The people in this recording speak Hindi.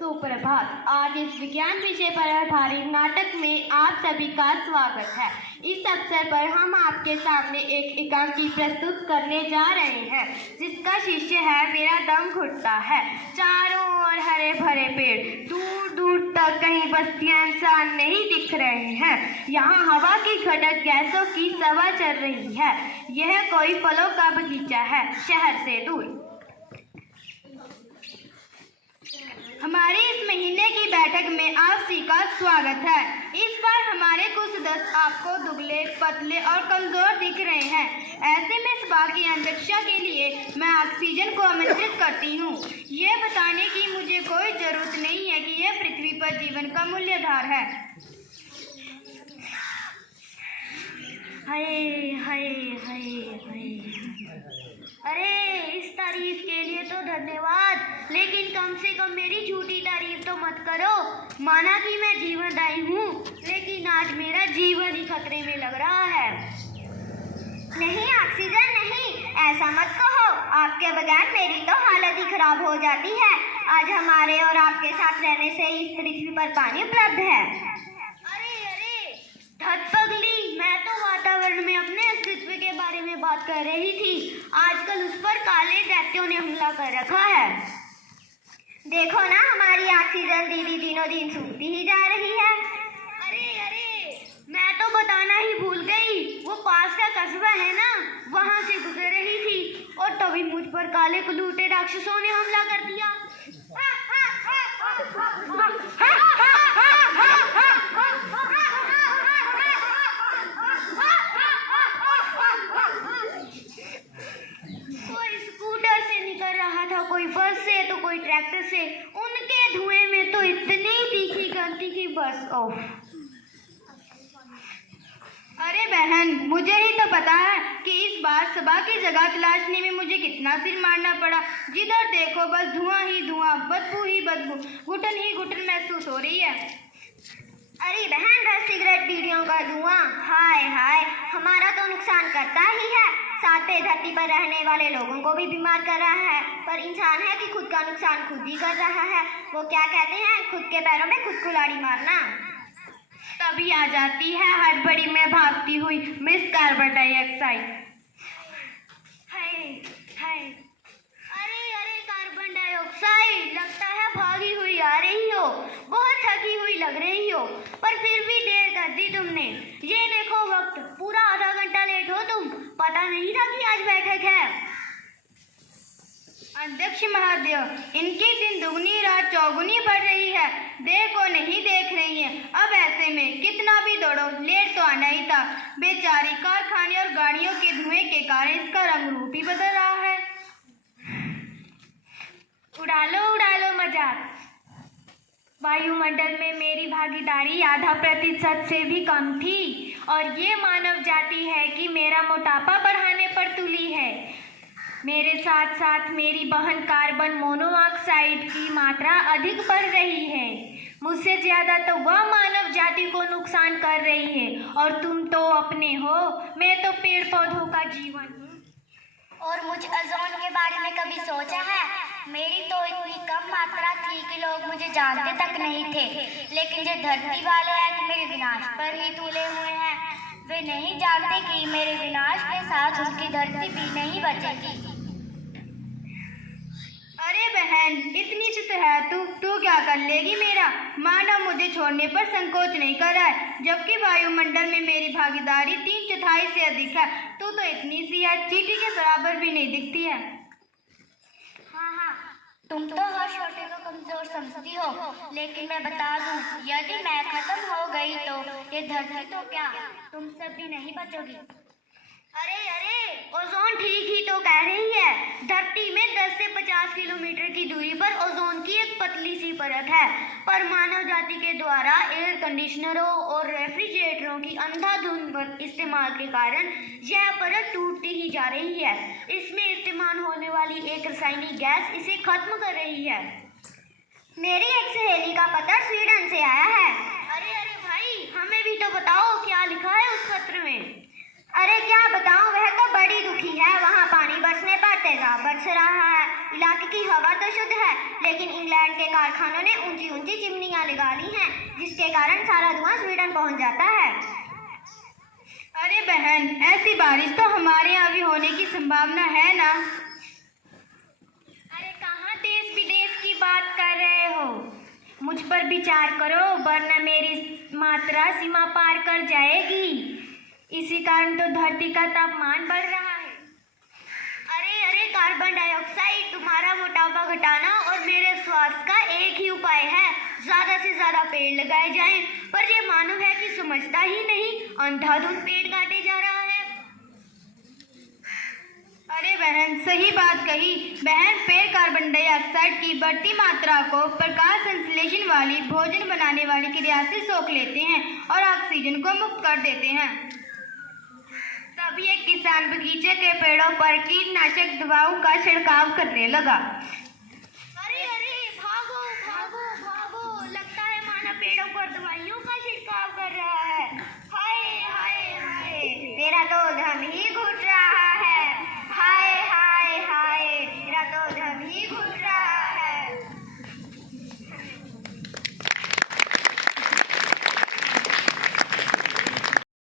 सुप्रभात। आज इस विज्ञान विषय पर आधारित नाटक में आप सभी का स्वागत है। इस अवसर पर हम आपके सामने एक एकांकी प्रस्तुत करने जा रहे हैं, जिसका शीर्षक है मेरा दम घुटता है। चारों ओर हरे भरे पेड़, दूर दूर तक कहीं बस्तियां, इंसान नहीं दिख रहे हैं। यहाँ हवा की घटक गैसों की सभा चल रही है। यह कोई फलों का बगीचा है, शहर से दूर। हमारे इस महीने की बैठक में आप सभी का स्वागत है। इस बार हमारे कुछ सदस्य आपको दुबले, पतले और कमजोर दिख रहे हैं। ऐसे में सभा की अध्यक्षता के लिए मैं ऑक्सीजन को आमंत्रित करती हूँ। ये बताने की मुझे कोई जरूरत नहीं है कि यह पृथ्वी पर जीवन का मूल्याधार है। हाय हाय हाय हाय। अरे, इस तारीफ के लिए तो धन्यवाद, लेकिन कम से कम मेरी झूठी तारीफ तो मत करो। माना कि मैं जीवनदायी हूँ, लेकिन आज मेरा जीवन ही खतरे में लग रहा है। नहीं ऑक्सीजन नहीं, ऐसा मत कहो। आपके बगैर मेरी तो हालत ही खराब हो जाती है। आज हमारे और आपके साथ रहने से इस पृथ्वी पर पानी उपलब्ध है। अरे धत पगली, मैं तो वातावरण में अपने अस्तित्व के बारे में बात कर रही थी। आजकल उस पर काले दैत्यों ने हमला कर रखा है। देखो ना, हमारी ऑक्सीजन दीदी दिनों दिन सूखती ही जा रही है। अरे, मैं तो बताना ही भूल गई। वो पास का कस्बा है ना, वहाँ से गुजर रही थी और तभी मुझ पर काले कुलूटे राक्षसों ने हमला कर दिया। कोई बस से तो कोई ट्रैक्टर से। उनके धुएं में तो इतनी तीखी गंती की बस ओफ। अरे बहन, मुझे ही तो पता है कि इस बार सभा की जगह तलाशने में मुझे कितना सिर मारना पड़ा। जिधर देखो बस धुआं ही धुआं, बदबू ही बदबू, घुटन ही घुटन महसूस हो रही है। अरे बहन, बस सिगरेट बीड़ियों का धुआं, हाय हाय, हमारा तो नुकसान करता ही है, साथ ही धरती पर रहने वाले लोगों को भी बीमार कर रहा है। पर इंसान है कि खुद का नुकसान खुद ही कर रहा है। वो क्या कहते हैं, खुद के पैरों में खुद कुल्हाड़ी मारना। तभी आ जाती है हड़बड़ी में भागती हुई मिस कार्बन डाइऑक्साइड। हाय, अरे कार्बन डाइऑक्साइड, लगता है भागी हुई आ रही हो, बहुत थकी हुई लग रही हो, पर फिर भी देर कर दी तुमने। ये देखो वक्त, पूरा आधा घंटा लेट हो तुम। पता नहीं था कि आज बैठक है। अध्यक्ष महोदय, इनकी दिन दुगनी रात चौगुनी बढ़ रही है, देर को नहीं देख रही है। अब ऐसे में कितना भी दौड़ो, लेट तो आना ही था। बेचारी कारखाने और गाड़ियों के धुएं के कारण इसका रंग रूप ही बदल रहा है। उड़ा लो मजाक। वायुमंडल में मेरी भागीदारी आधा प्रतिशत से भी कम थी, और ये मानव जाति है कि मेरा मोटापा बढ़ाने पर तुली है। मेरे साथ साथ मेरी बहन कार्बन मोनोऑक्साइड की मात्रा अधिक बढ़ रही है। मुझसे ज़्यादा तो वह मानव जाति को नुकसान कर रही है, और तुम तो अपने हो, मैं तो पेड़ पौधों का जीवन हूँ। और मुझ ओजोन के बारे में कभी सोचा है? मेरी तो इतनी कम मात्रा थी कि लोग मुझे जानते तक नहीं थे, लेकिन जो धरती वाले हैं कि मेरे विनाश पर ही तुले हुए हैं, वे नहीं जानते कि मेरे विनाश के साथ उनकी धरती भी नहीं बचेगी। अरे बहन, इतनी सी तो है तू क्या कर लेगी मेरा? मानव मुझे छोड़ने पर संकोच नहीं कर रहा है, जबकि वायुमंडल में मेरी भागीदारी 3/4 से अधिक है। तू तो इतनी सी है, चींटी के बराबर भी नहीं दिखती है। हाँ, तुम तो हर छोटे को कमजोर समझती हो, लेकिन मैं बता दूं, यदि मैं खत्म हो गई तो ये धरती तो क्या, तुम सब भी नहीं बचोगी। अरे, ओजोन ठीक ही तो कह रही है। धरती में 10 से 50 किलोमीटर की दूरी पर ओजोन की एक पतली सी परत है, पर मानव जाति के द्वारा एयर कंडीशनरों और रेफ्रिजरेटरों की अंधाधुंध इस्तेमाल के कारण यह परत टूटती ही जा रही है। इसमें इस्तेमाल होने वाली एक रासायनिक गैस इसे खत्म कर रही है। मेरी एक सहेली का पत्र स्वीडन से आया है। अरे भाई, हमें भी तो बताओ क्या लिखा है उस पत्र में। अरे क्या बताऊं, वह तो बड़ी दुखी है। वहाँ पानी बरसने पर तेजाब बरस रहा है, इलाके भारत की हवा तो शुद्ध है, लेकिन इंग्लैंड के कारखानों ने ऊंची ऊंची चिमनियां लगा ली हैं, जिसके कारण सारा धुआं स्वीडन पहुंच जाता है। अरे बहन, ऐसी बारिश तो हमारे यहाँ भी होने की संभावना है ना। अरे कहाँ देश विदेश की बात कर रहे हो? मुझ पर विचार करो, वरना मेरी मात्रा सीमा पार कर जाएगी। इसी कारण तो धरती का तापमान बढ़ रहा है। अरे अरे, कार्बन डाइऑक्साइड, तुम्हारा मोटापा घटाना और मेरे स्वास्थ्य का एक ही उपाय है, ज्यादा से ज्यादा पेड़ लगाए जाएं। पर ये मानव है कि समझता ही नहीं, अंधाधुंध पेड़ काटे जा रहा है। अरे बहन, सही बात कही बहन। पेड़ कार्बन डाइऑक्साइड की बढ़ती मात्रा को प्रकाश संश्लेषण वाली, भोजन बनाने वाली क्रिया से सोख लेते हैं और ऑक्सीजन को मुक्त कर देते हैं। तभी एक किसान बगीचे के पेड़ों पर कीटनाशक दवाओं का छिड़काव करने लगा। अरे अरे, भागो भागो भागो, लगता है मानव पेड़ों पर दवाइयों का छिड़काव कर रहा है। हाय हाय हाय, तेरा तो